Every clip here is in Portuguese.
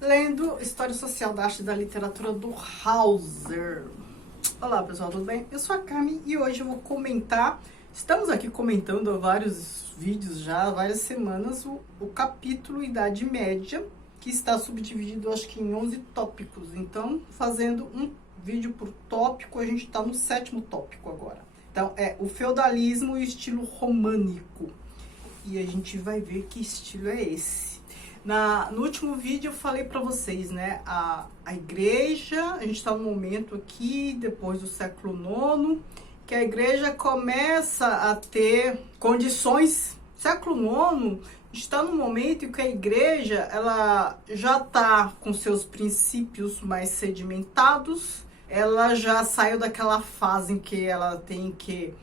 Lendo História Social da Arte e da Literatura do Hauser. Olá pessoal, tudo bem? Eu sou a Cami e hoje eu vou comentar, estamos aqui comentando há vários vídeos já, há várias semanas, o capítulo Idade Média, que está subdividido acho que em 11 tópicos. Então, fazendo um vídeo por tópico, a gente está no 7º tópico agora. Então, é o feudalismo e o estilo românico. E a gente vai ver que estilo é esse. No último vídeo eu falei para vocês, né, a igreja, a gente está no momento aqui, depois do século IX, que a igreja começa a ter condições. Século IX, a gente está no momento em que a igreja, ela já está com seus princípios mais sedimentados, ela já saiu daquela fase em que ela tem que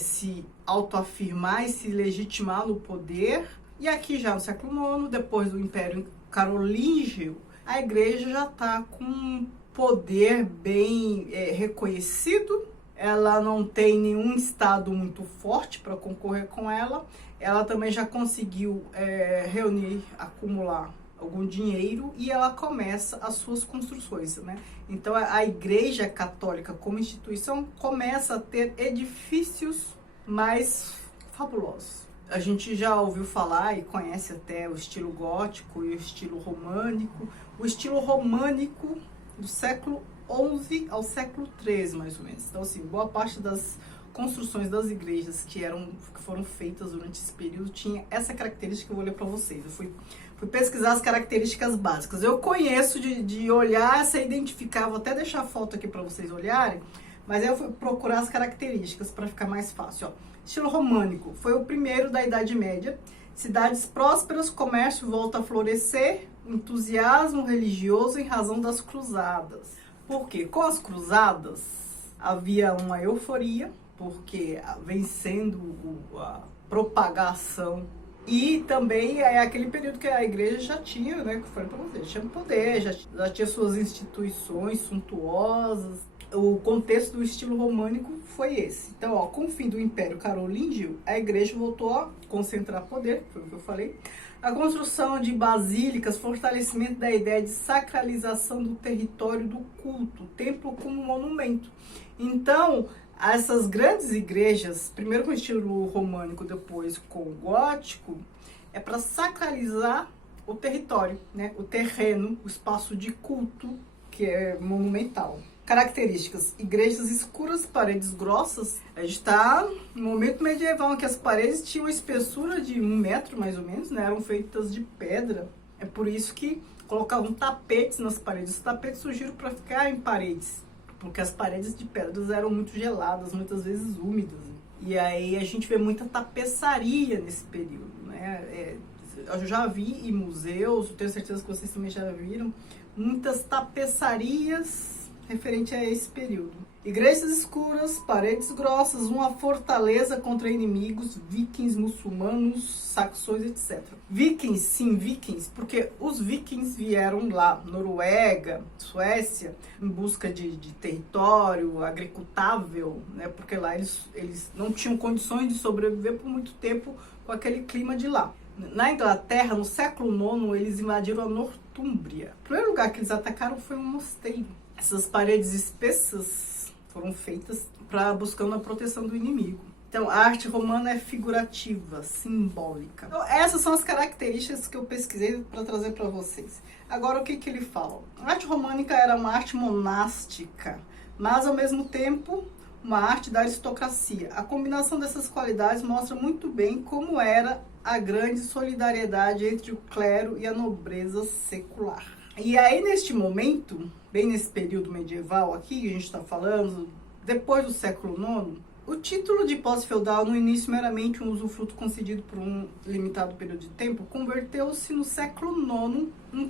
se autoafirmar e se legitimar no poder. E aqui já no século IX, depois do Império Carolíngio, a igreja já está com um poder bem reconhecido. Ela não tem nenhum estado muito forte para concorrer com ela. Ela também já conseguiu reunir, acumular algum dinheiro e ela começa as suas construções, né? Então a igreja católica como instituição começa a ter edifícios mais fabulosos. A gente já ouviu falar e conhece até o estilo gótico e o estilo românico. O estilo românico do século XI ao século XIII, mais ou menos. Então, assim, boa parte das construções das igrejas que foram feitas durante esse período tinha essa característica que eu vou ler para vocês. Eu fui pesquisar as características básicas. Eu conheço de olhar, se identificar, vou até deixar a foto aqui para vocês olharem, mas aí eu fui procurar as características para ficar mais fácil, ó. Estilo românico foi o primeiro da Idade Média. Cidades prósperas, comércio volta a florescer, entusiasmo religioso em razão das cruzadas. Por quê? Com as cruzadas havia uma euforia, porque vencendo a propagação. E também é aquele período que a igreja já tinha, né, que foi para você, tinha poder, já tinha suas instituições suntuosas. O contexto do estilo românico foi esse. Então, ó, com o fim do Império Carolíngio, a igreja voltou a concentrar poder, foi o que eu falei. A construção de basílicas, fortalecimento da ideia de sacralização do território do culto, o templo como monumento. Então, essas grandes igrejas, primeiro com o estilo românico, depois com o gótico, é para sacralizar o território, né? O terreno, o espaço de culto, que é monumental. Características: igrejas escuras, paredes grossas. A gente está no momento medieval em que as paredes tinham uma espessura de 1 metro mais ou menos, né? Eram feitas de pedra. É por isso que colocavam tapetes nas paredes. Os tapetes surgiram para ficar em paredes, porque as paredes de pedras eram muito geladas, muitas vezes úmidas. E aí a gente vê muita tapeçaria nesse período, né? Eu já vi em museus, tenho certeza que vocês também já viram, muitas tapeçarias referente a esse período. Igrejas escuras, paredes grossas, uma fortaleza contra inimigos, vikings, muçulmanos, saxões, etc. Vikings, sim, vikings, porque os vikings vieram lá, Noruega, Suécia, em busca de território agricultável, né? Porque lá eles não tinham condições de sobreviver por muito tempo com aquele clima de lá. Na Inglaterra, no século IX, eles invadiram a Nortúmbria. O primeiro lugar que eles atacaram foi um mosteiro. Essas paredes espessas foram feitas buscando a proteção do inimigo. Então, a arte romana é figurativa, simbólica. Então, essas são as características que eu pesquisei para trazer para vocês. Agora, o que ele fala? A arte românica era uma arte monástica, mas, ao mesmo tempo, uma arte da aristocracia. A combinação dessas qualidades mostra muito bem como era a grande solidariedade entre o clero e a nobreza secular. E aí, neste momento, bem nesse período medieval aqui, que a gente está falando, depois do século IX, o título de pós-feudal, no início meramente um usufruto concedido por um limitado período de tempo, converteu-se no século IX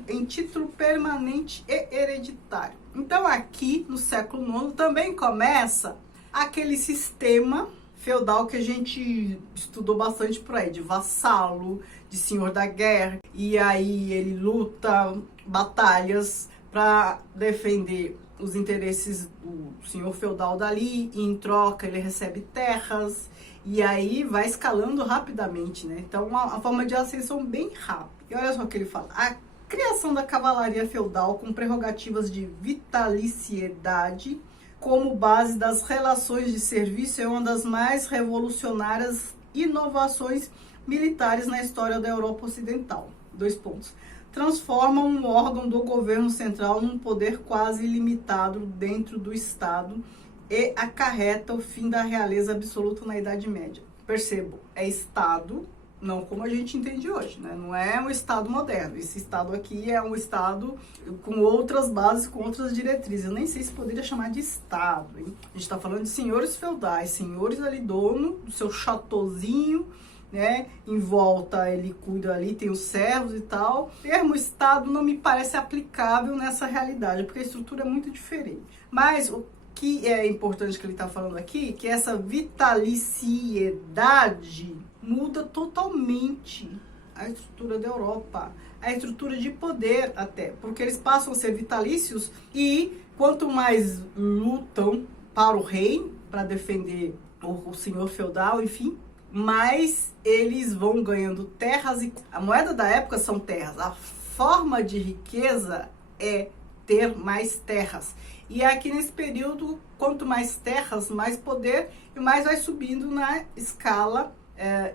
em título permanente e hereditário. Então, aqui, no século IX, também começa aquele sistema feudal que a gente estudou bastante por aí, de vassalo, de senhor da guerra, e aí ele luta batalhas para defender os interesses do senhor feudal dali, e em troca ele recebe terras, e aí vai escalando rapidamente, né? Então, uma forma de ascensão bem rápida. E olha só o que ele fala: a criação da cavalaria feudal com prerrogativas de vitaliciedade como base das relações de serviço é uma das mais revolucionárias inovações militares na história da Europa Ocidental. 2 pontos. Transforma um órgão do governo central num poder quase ilimitado dentro do Estado e acarreta o fim da realeza absoluta na Idade Média. Percebo, é Estado, não como a gente entende hoje, né? Não é um Estado moderno. Esse Estado aqui é um Estado com outras bases, com outras diretrizes. Eu nem sei se poderia chamar de Estado, hein? A gente está falando de senhores feudais, senhores ali, dono do seu chateauzinho, né? Em volta ele cuida ali, tem os servos e tal. O termo Estado não me parece aplicável nessa realidade, porque a estrutura é muito diferente. Mas o que é importante que ele está falando aqui, que essa vitaliciedade muda totalmente a estrutura da Europa, a estrutura de poder até, porque eles passam a ser vitalícios e quanto mais lutam para o rei, para defender o senhor feudal, enfim, mais eles vão ganhando terras e a moeda da época são terras. A forma de riqueza é ter mais terras. E aqui nesse período, quanto mais terras, mais poder e mais vai subindo na escala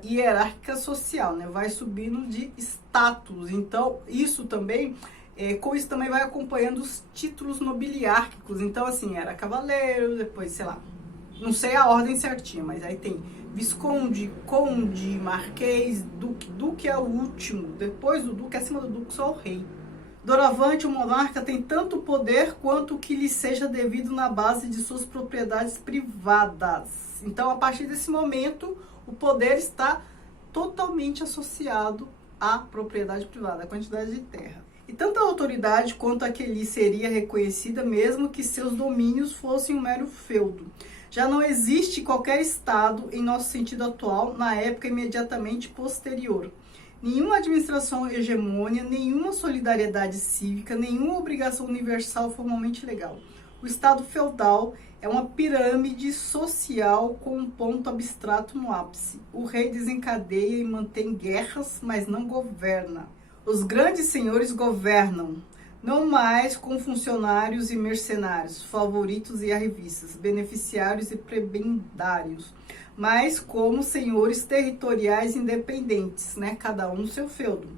hierárquica social, né? Vai subindo de status. Então, isso também, com isso também vai acompanhando os títulos nobiliárquicos. Então, assim, era cavaleiro, depois, sei lá, não sei a ordem certinha, mas aí tem visconde, conde, marquês, duque. Duque é o último. Depois do duque, acima do duque, só o rei. Doravante, o monarca tem tanto poder quanto o que lhe seja devido na base de suas propriedades privadas. Então, a partir desse momento, o poder está totalmente associado à propriedade privada, à quantidade de terra. E tanto a autoridade quanto a que lhe seria reconhecida, mesmo que seus domínios fossem um mero feudo. Já não existe qualquer Estado, em nosso sentido atual, na época imediatamente posterior. Nenhuma administração hegemônia, nenhuma solidariedade cívica, nenhuma obrigação universal formalmente legal. O Estado feudal é uma pirâmide social com um ponto abstrato no ápice. O rei desencadeia e mantém guerras, mas não governa. Os grandes senhores governam, não mais com funcionários e mercenários, favoritos e arrivistas, beneficiários e prebendários, mas como senhores territoriais independentes, né? Cada um no seu feudo,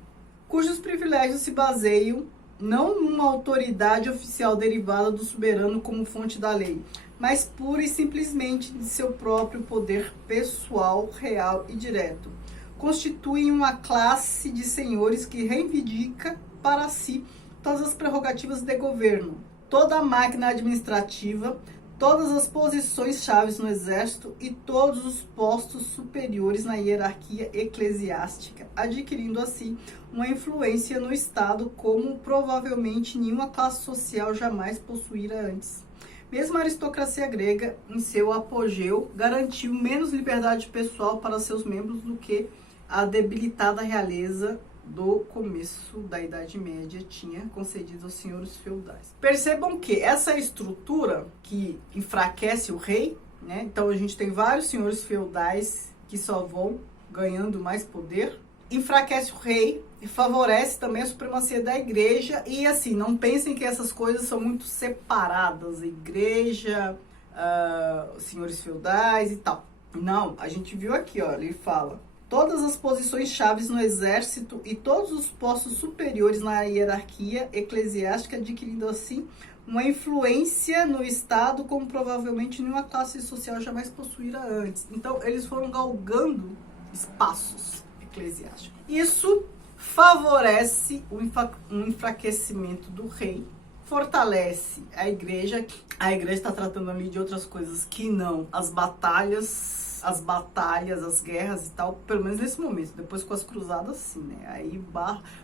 cujos privilégios se baseiam não numa autoridade oficial derivada do soberano como fonte da lei, mas pura e simplesmente de seu próprio poder pessoal, real e direto. Constituem uma classe de senhores que reivindica para si todas as prerrogativas de governo, toda a máquina administrativa, todas as posições chaves no exército e todos os postos superiores na hierarquia eclesiástica, adquirindo assim uma influência no Estado como provavelmente nenhuma classe social jamais possuíra antes. Mesmo a aristocracia grega, em seu apogeu, garantiu menos liberdade pessoal para seus membros do que a debilitada realeza do começo da Idade Média tinha concedido aos senhores feudais. Percebam que essa estrutura que enfraquece o rei, né? Então a gente tem vários senhores feudais que só vão ganhando mais poder, enfraquece o rei e favorece também a supremacia da igreja. E assim, não pensem que essas coisas são muito separadas, igreja, senhores feudais e tal. Não, a gente viu aqui, ó, ele fala: todas as posições chaves no exército e todos os postos superiores na hierarquia eclesiástica, adquirindo assim uma influência no Estado como provavelmente nenhuma classe social jamais possuíra antes. Então, eles foram galgando espaços eclesiásticos. Isso favorece o enfraquecimento do rei, fortalece a igreja. A igreja está tratando ali de outras coisas que não as batalhas, as guerras e tal, pelo menos nesse momento. Depois com as cruzadas, sim, né? Aí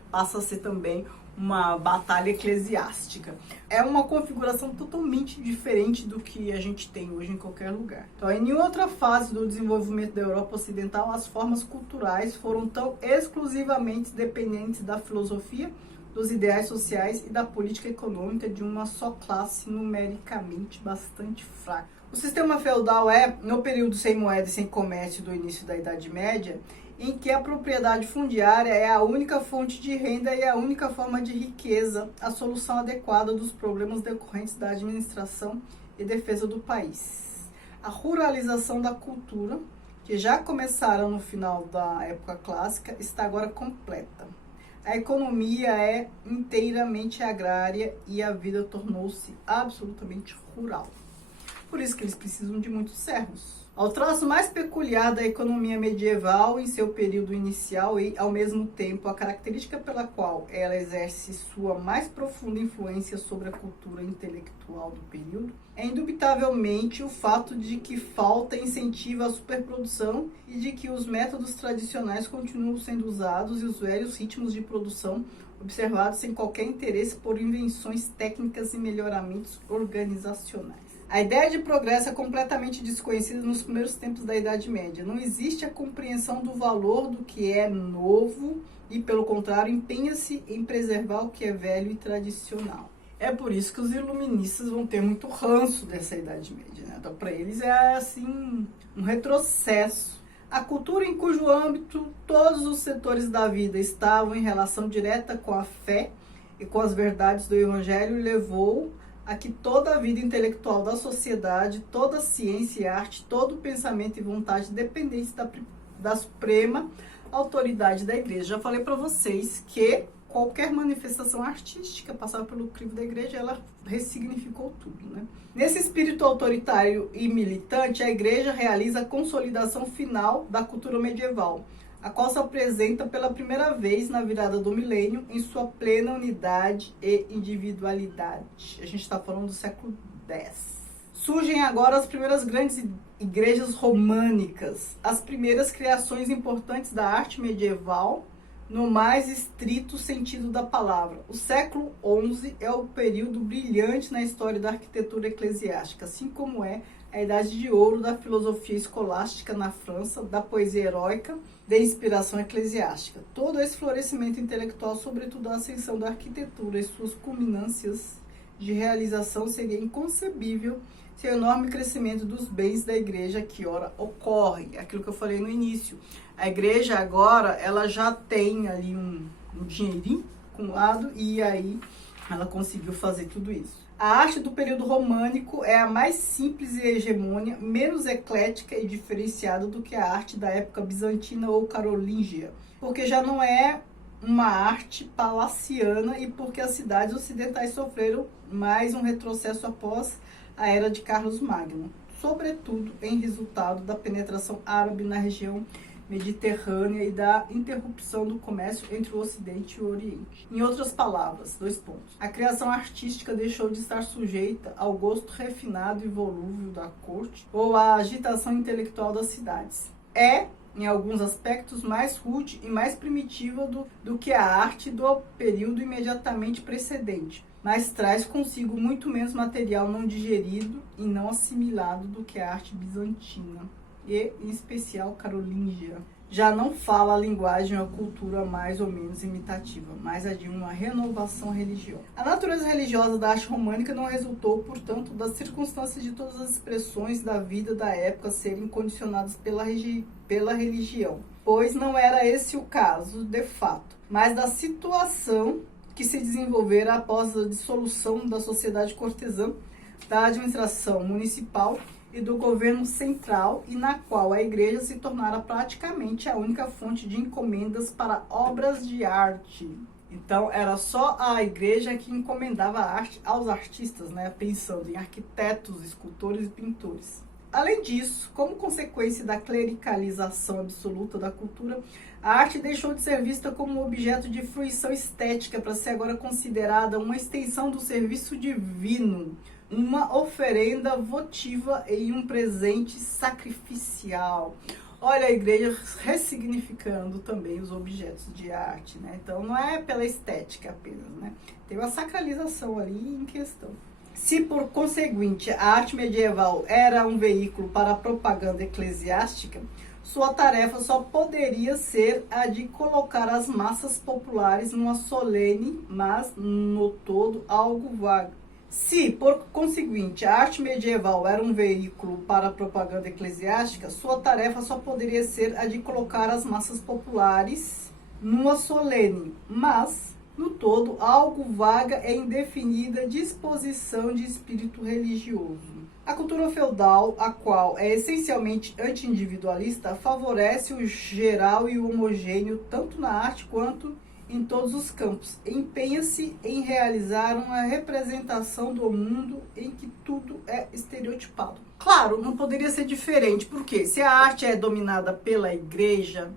passa a ser também uma batalha eclesiástica. É uma configuração totalmente diferente do que a gente tem hoje em qualquer lugar. Então, em nenhuma outra fase do desenvolvimento da Europa Ocidental, as formas culturais foram tão exclusivamente dependentes da filosofia, dos ideais sociais e da política econômica de uma só classe numericamente bastante fraca. O sistema feudal no período sem moeda e sem comércio do início da Idade Média, em que a propriedade fundiária é a única fonte de renda e a única forma de riqueza, a solução adequada dos problemas decorrentes da administração e defesa do país. A ruralização da cultura, que já começaram no final da época clássica, está agora completa. A economia é inteiramente agrária e a vida tornou-se absolutamente rural. Por isso que eles precisam de muitos servos. Ao traço mais peculiar da economia medieval em seu período inicial e, ao mesmo tempo, a característica pela qual ela exerce sua mais profunda influência sobre a cultura intelectual do período, é indubitavelmente o fato de que falta incentivo à superprodução e de que os métodos tradicionais continuam sendo usados e os velhos ritmos de produção observados sem qualquer interesse por invenções técnicas e melhoramentos organizacionais. A ideia de progresso é completamente desconhecida nos primeiros tempos da Idade Média. Não existe a compreensão do valor do que é novo e, pelo contrário, empenha-se em preservar o que é velho e tradicional. É por isso que os iluministas vão ter muito ranço dessa Idade Média, né? Então, para eles é assim um retrocesso. A cultura em cujo âmbito todos os setores da vida estavam em relação direta com a fé e com as verdades do Evangelho levou a que toda a vida intelectual da sociedade, toda a ciência e arte, todo o pensamento e vontade dependesse da suprema autoridade da igreja. Já falei para vocês que qualquer manifestação artística passava pelo crivo da igreja, ela ressignificou tudo, né? Nesse espírito autoritário e militante, a igreja realiza a consolidação final da cultura medieval, a qual se apresenta pela primeira vez na virada do milênio em sua plena unidade e individualidade. A gente está falando do século X. Surgem agora as primeiras grandes igrejas românicas, as primeiras criações importantes da arte medieval, no mais estrito sentido da palavra. O século XI é o período brilhante na história da arquitetura eclesiástica, assim como é a idade de ouro da filosofia escolástica na França, da poesia heróica, da inspiração eclesiástica. Todo esse florescimento intelectual, sobretudo a ascensão da arquitetura e suas culminâncias de realização, seria inconcebível sem o enorme crescimento dos bens da igreja que ora ocorre. Aquilo que eu falei no início. A igreja agora, ela já tem ali um dinheirinho acumulado e aí ela conseguiu fazer tudo isso. A arte do período românico é a mais simples e hegemônica, menos eclética e diferenciada do que a arte da época bizantina ou carolíngia, porque já não é uma arte palaciana e porque as cidades ocidentais sofreram mais um retrocesso após a era de Carlos Magno, sobretudo em resultado da penetração árabe na região mediterrânea e da interrupção do comércio entre o Ocidente e o Oriente. Em outras palavras, 2 pontos. A criação artística deixou de estar sujeita ao gosto refinado e volúvel da corte ou à agitação intelectual das cidades. É, em alguns aspectos, mais rude e mais primitiva do que a arte do período imediatamente precedente, mas traz consigo muito menos material não digerido e não assimilado do que a arte bizantina. E, em especial, carolíngia. Já não fala a linguagem ou a cultura mais ou menos imitativa, mas a de uma renovação religiosa. A natureza religiosa da arte românica não resultou, portanto, das circunstâncias de todas as expressões da vida da época serem condicionadas pela religião, pois não era esse o caso, de fato, mas da situação que se desenvolvera após a dissolução da sociedade cortesã, da administração municipal e do governo central, e na qual a igreja se tornara praticamente a única fonte de encomendas para obras de arte. Então, era só a igreja que encomendava a arte aos artistas, né, pensando em arquitetos, escultores e pintores. Além disso, como consequência da clericalização absoluta da cultura, a arte deixou de ser vista como um objeto de fruição estética para ser agora considerada uma extensão do serviço divino, uma oferenda votiva e um presente sacrificial. Olha a igreja ressignificando também os objetos de arte, né? Então não é pela estética apenas, né? Tem uma sacralização ali em questão. Se por conseguinte a arte medieval era um veículo para a propaganda eclesiástica, sua tarefa só poderia ser a de colocar as massas populares numa solene, mas no todo algo vaga, Se, por conseguinte, a arte medieval era um veículo para a propaganda eclesiástica, sua tarefa só poderia ser a de colocar as massas populares numa solene, mas, no todo, algo vaga e indefinida disposição de espírito religioso. A cultura feudal, a qual é essencialmente anti-individualista, favorece o geral e o homogêneo tanto na arte quanto em todos os campos. Empenha-se em realizar uma representação do mundo em que tudo é estereotipado. Claro, não poderia ser diferente, porque se a arte é dominada pela igreja,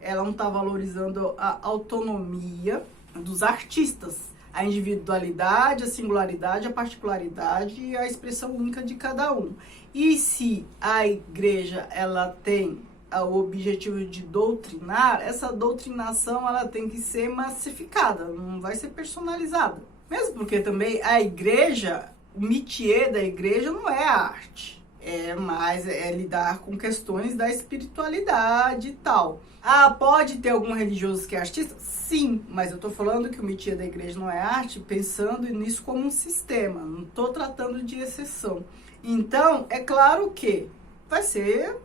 ela não está valorizando a autonomia dos artistas, a individualidade, a singularidade, a particularidade e a expressão única de cada um. E se a igreja ela tem o objetivo de doutrinar, essa doutrinação ela tem que ser massificada, não vai ser personalizada. Mesmo porque também a igreja, o métier da igreja não é a arte. É lidar com questões da espiritualidade e tal. Ah, pode ter algum religioso que é artista? Sim, mas eu tô falando que o métier da igreja não é arte, pensando nisso como um sistema, não tô tratando de exceção. Então, é claro que vai ser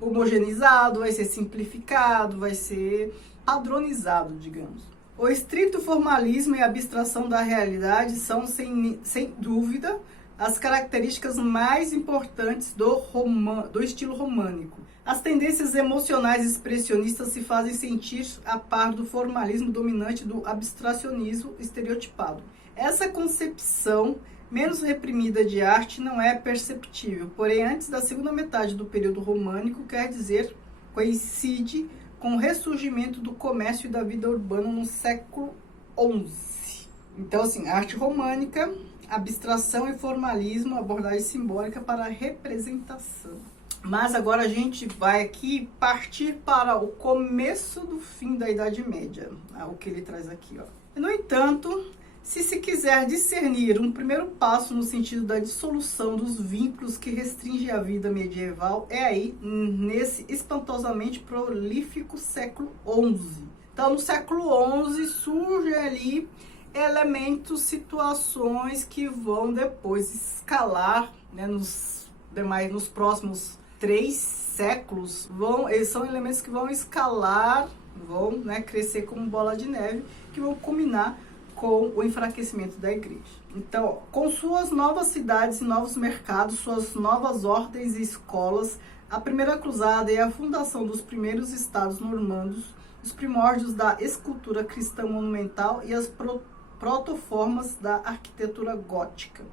homogeneizado, vai ser simplificado, vai ser padronizado, digamos. O estrito formalismo e a abstração da realidade são, sem dúvida, as características mais importantes do estilo românico. As tendências emocionais expressionistas se fazem sentir a par do formalismo dominante do abstracionismo estereotipado. Essa concepção menos reprimida de arte não é perceptível, porém antes da segunda metade do período românico, quer dizer, coincide com o ressurgimento do comércio e da vida urbana no século XI. Então, assim, arte românica, abstração e formalismo, abordagem simbólica para a representação. Mas agora a gente vai aqui partir para o começo do fim da Idade Média, o que ele traz aqui, ó. No entanto, se quiser discernir um primeiro passo no sentido da dissolução dos vínculos que restringe a vida medieval, é aí, nesse espantosamente prolífico século XI. Então, no século XI surge ali elementos, situações que vão depois escalar, né, nos próximos 3 séculos, eles são elementos que vão escalar, vão, né, crescer como bola de neve, que vão culminar com o enfraquecimento da igreja. Então, com suas novas cidades e novos mercados, suas novas ordens e escolas, a primeira cruzada e a fundação dos primeiros estados normandos, os primórdios da escultura cristã monumental e as protoformas da arquitetura gótica,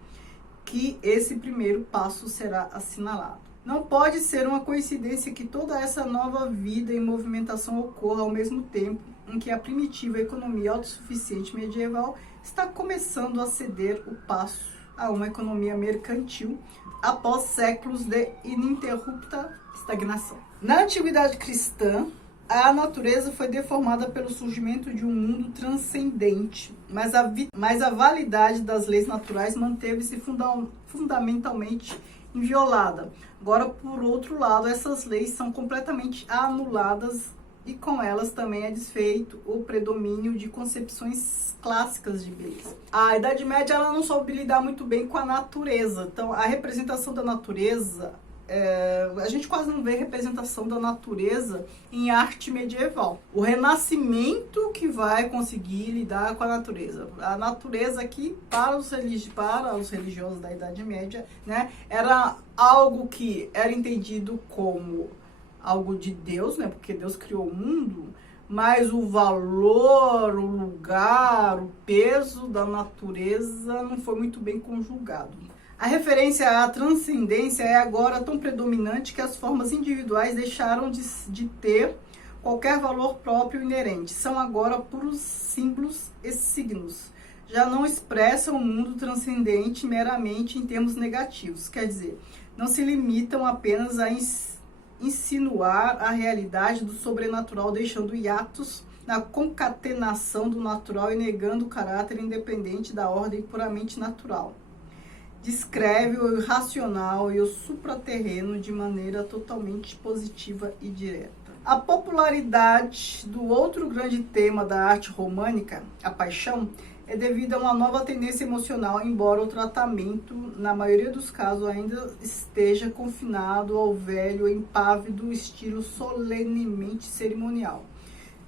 que esse primeiro passo será assinalado. Não pode ser uma coincidência que toda essa nova vida e movimentação ocorra ao mesmo tempo em que a primitiva economia autossuficiente medieval está começando a ceder o passo a uma economia mercantil após séculos de ininterrupta estagnação. Na antiguidade cristã, a natureza foi deformada pelo surgimento de um mundo transcendente, mas a validade das leis naturais manteve-se fundamentalmente inviolada. Agora, por outro lado, essas leis são completamente anuladas e com elas também é desfeito o predomínio de concepções clássicas de beleza. A Idade Média ela não soube lidar muito bem com a natureza, então a representação da natureza, a gente quase não vê representação da natureza em arte medieval. O Renascimento que vai conseguir lidar com a natureza. A natureza aqui, para os religiosos da Idade Média, né, era algo que era entendido como algo de Deus, né, porque Deus criou o mundo, mas o valor, o lugar, o peso da natureza não foi muito bem conjugado. A referência à transcendência é agora tão predominante que as formas individuais deixaram de ter qualquer valor próprio inerente. São agora puros símbolos e signos. Já não expressam o mundo transcendente meramente em termos negativos. Quer dizer, não se limitam apenas a insinuar a realidade do sobrenatural, deixando hiatos na concatenação do natural e negando o caráter independente da ordem puramente natural. Descreve o irracional e o supraterreno de maneira totalmente positiva e direta. A popularidade do outro grande tema da arte românica, a paixão, é devido a uma nova tendência emocional, embora o tratamento, na maioria dos casos, ainda esteja confinado ao velho e impávido estilo solenemente cerimonial.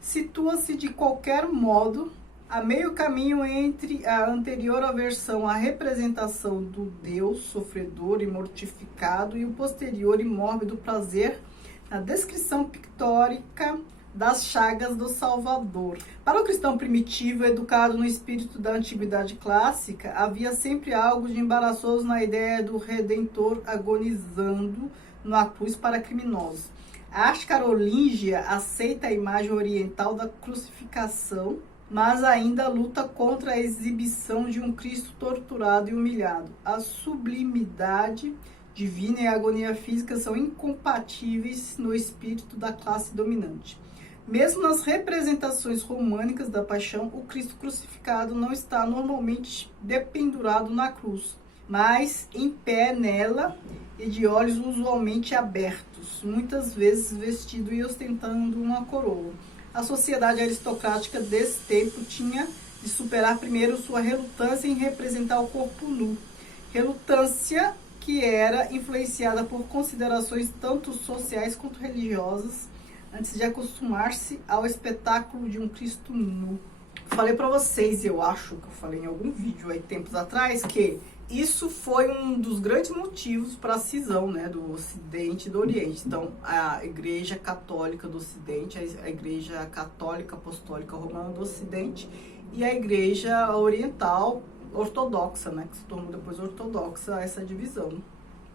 Situa-se de qualquer modo a meio caminho entre a anterior aversão à representação do Deus sofredor e mortificado e o posterior e mórbido prazer na descrição pictórica das chagas do Salvador. Para o cristão primitivo, educado no espírito da antiguidade clássica, havia sempre algo de embaraçoso na ideia do Redentor agonizando na cruz para criminosos. A arte carolíngia aceita a imagem oriental da crucificação, mas ainda luta contra a exibição de um Cristo torturado e humilhado. A sublimidade divina e a agonia física são incompatíveis no espírito da classe dominante. Mesmo nas representações românicas da paixão, o Cristo crucificado não está normalmente dependurado na cruz, mas em pé nela e de olhos usualmente abertos, muitas vezes vestido e ostentando uma coroa. A sociedade aristocrática desse tempo tinha de superar primeiro sua relutância em representar o corpo nu. Relutância que era influenciada por considerações tanto sociais quanto religiosas, antes de acostumar-se ao espetáculo de um Cristo nu. Falei para vocês, eu acho que eu falei em algum vídeo aí tempos atrás, que isso foi um dos grandes motivos para a cisão, né, do Ocidente e do Oriente. Então, a Igreja Católica do Ocidente, a Igreja Católica Apostólica Romana do Ocidente e a Igreja Oriental Ortodoxa, né, que se tornou depois ortodoxa, essa divisão.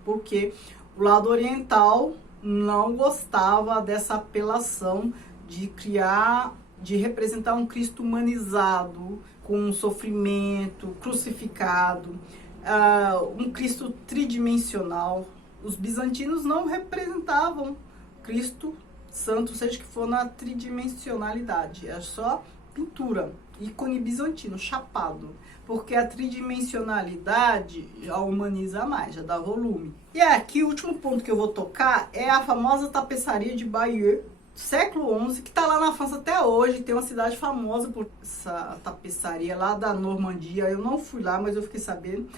Porque o lado oriental não gostava dessa apelação de criar, de representar um Cristo humanizado, com sofrimento, crucificado, um Cristo tridimensional. Os bizantinos não representavam Cristo santo, seja que for na tridimensionalidade, é só pintura, ícone bizantino, chapado, porque a tridimensionalidade já humaniza mais, já dá volume. E aqui o último ponto que eu vou tocar é a famosa tapeçaria de Bayeux, século XI, que está lá na França até hoje. Tem uma cidade famosa por essa tapeçaria lá da Normandia. Eu não fui lá, mas eu fiquei sabendo.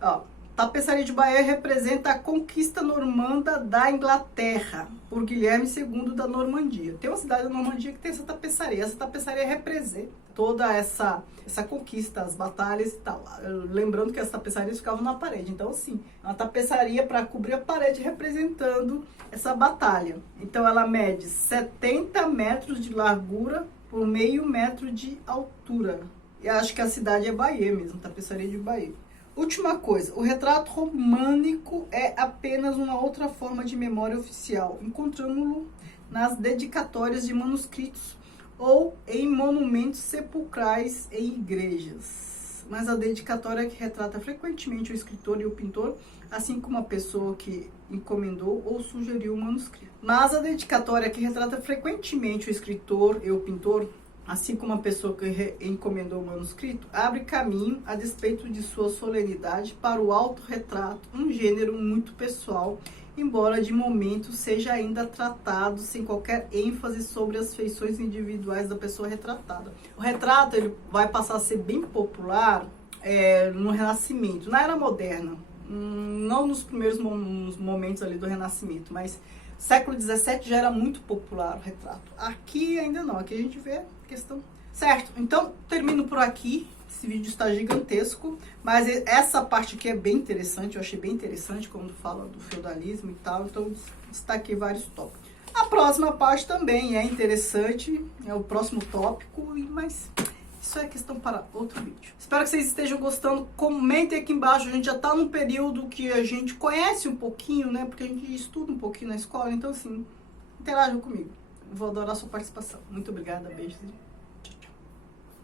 Ó, tapeçaria de Bayeux representa a conquista normanda da Inglaterra por Guilherme II da Normandia. Tem uma cidade da Normandia que tem essa tapeçaria. Essa tapeçaria representa toda essa conquista, as batalhas e tal. Lembrando que as tapeçarias ficavam na parede. Então, assim, uma tapeçaria para cobrir a parede representando essa batalha. Então, ela mede 70 metros de largura por meio metro de altura. E acho que a cidade é Bayeux mesmo, tapeçaria de Bayeux. Última coisa, o retrato românico é apenas uma outra forma de memória oficial, encontramos-lo nas dedicatórias de manuscritos ou em monumentos sepulcrais em igrejas. Mas a dedicatória que retrata frequentemente o escritor e o pintor, assim como a pessoa que encomendou ou sugeriu o manuscrito. Mas a dedicatória que retrata frequentemente o escritor e o pintor, assim como a pessoa que encomendou o manuscrito, abre caminho, a despeito de sua solenidade, para o autorretrato, um gênero muito pessoal, embora de momento seja ainda tratado sem qualquer ênfase sobre as feições individuais da pessoa retratada. O retrato ele vai passar a ser bem popular no Renascimento, na Era Moderna, não nos primeiros momentos ali do Renascimento, mas século XVII já era muito popular o retrato. Aqui ainda não, aqui a gente vê a questão. Certo, então termino por aqui. Esse vídeo está gigantesco, mas essa parte aqui é bem interessante, eu achei bem interessante quando fala do feudalismo e tal, então destaquei vários tópicos. A próxima parte também é interessante, é o próximo tópico, mas isso é questão para outro vídeo. Espero que vocês estejam gostando, comentem aqui embaixo, a gente já está num período que a gente conhece um pouquinho, né, porque a gente estuda um pouquinho na escola, então assim, interajam comigo, vou adorar a sua participação. Muito obrigada, beijos.